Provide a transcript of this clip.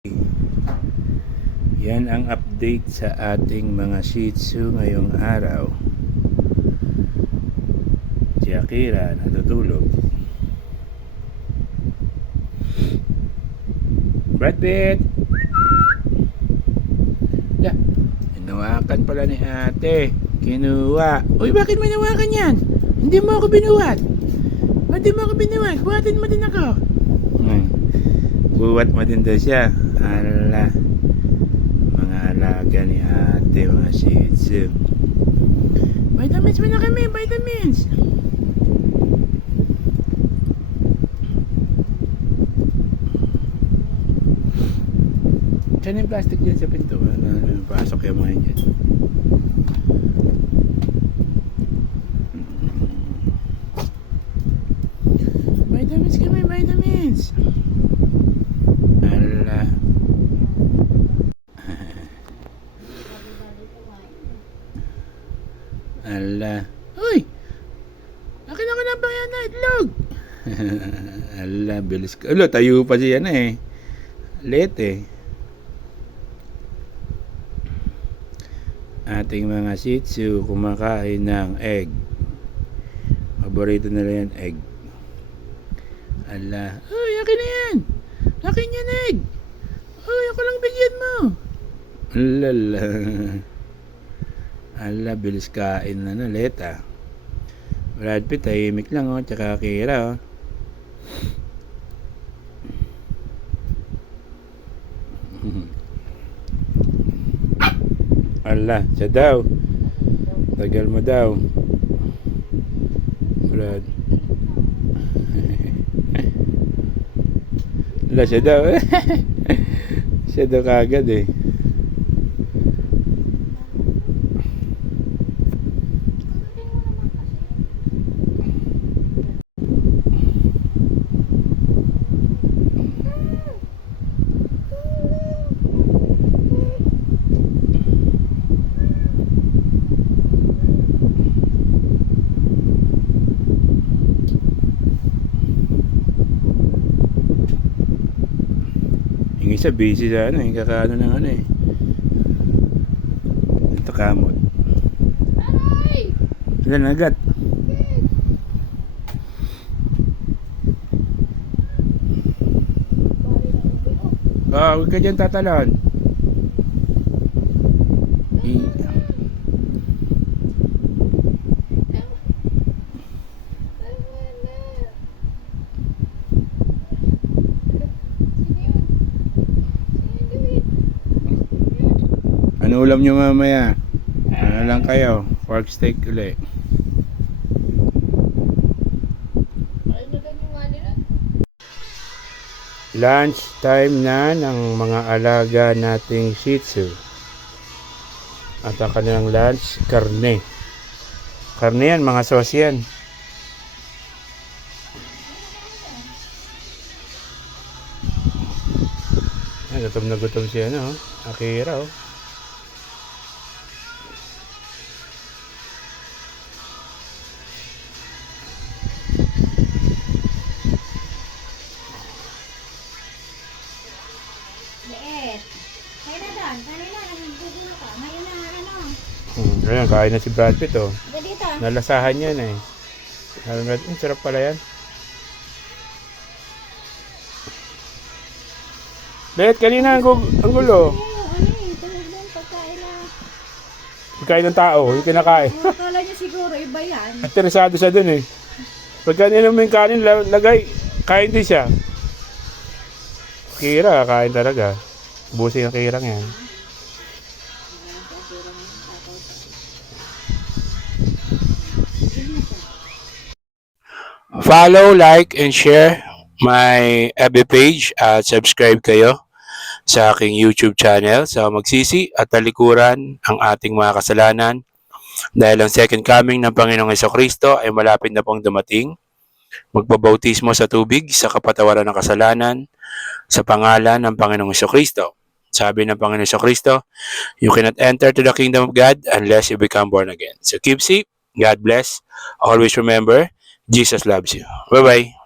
Yan ang update sa ating mga Shih Tzu ngayong araw. Si Akira natutulog. Brad Pitt! Ya, hinawakan pala ni ate. Kinuha. Uy, bakit mo hinawakan yan? Hindi mo ako binuhat. Ba't di mo ako binuhat? Buhatin mo din ako. Buhat mo din daw siya. Ala. Mga alaga ni ate, mga Shih Tzu. Vitamins mo na kami, vitamins. Saan yung plastic dyan sa pinto? Pasok yung mga yan. Vitamins kami, vitamins. Ala. Ala. Uy! Akin ako na ba yan na itlog? Ala, bilis ka. Ala, tayo pa siya na eh. Late eh. Ating mga Shih Tzu kumakain ng egg. Paborito nila yan, egg. Ala. Uy, akin na yan. Akin yan, egg. Uy, ako lang bigyan mo. Lala. Ala, bilis kain na leta. Brad Pitt, tahimik lang oh. Tsaka Akira oh. Ala, siya daw. Tagal mo daw. Brad. Ala, siya daw. Siya daw kagad eh. Yung isa busy sa ano, yung kakaano ng ano eh. Ito kamot. Ilan agad? Huwag ka dyan tatalon. Ano ulam nyo mamaya? Ano lang kayo? Pork steak ulit. Lunch time na ng mga alaga nating Shih Tzu. At ang kanilang lunch, karne. Karne yan, mga sauce yan. Ay, gutom na gutom siya, no? Akira, oh. Ayan, kain na si Brad Pitt oh. Nalasahan yan eh. Sarap pala yan. Let, kanina ang gulo. Pagkain ng tao, yung kinakain. Akala niya siguro iba yan. Interesado siya dun eh. Pagka nilam mo yung kanin, lagay, kain din siya. Kira, kain talaga. Busin ang kirang yan. Follow, like, and share my FB page at subscribe kayo sa aking YouTube channel sa Magsisi at Talikuran ang ating mga kasalanan dahil ang second coming ng Panginoong Jesucristo ay malapit na pong dumating. Magbabautismo sa tubig sa kapatawaran ng kasalanan sa pangalan ng Panginoong Jesucristo. Sabi ng Panginoong Jesucristo, you cannot enter to the kingdom of God unless you become born again. So keep safe. God bless. Always remember, Jesus loves you. Bye-bye.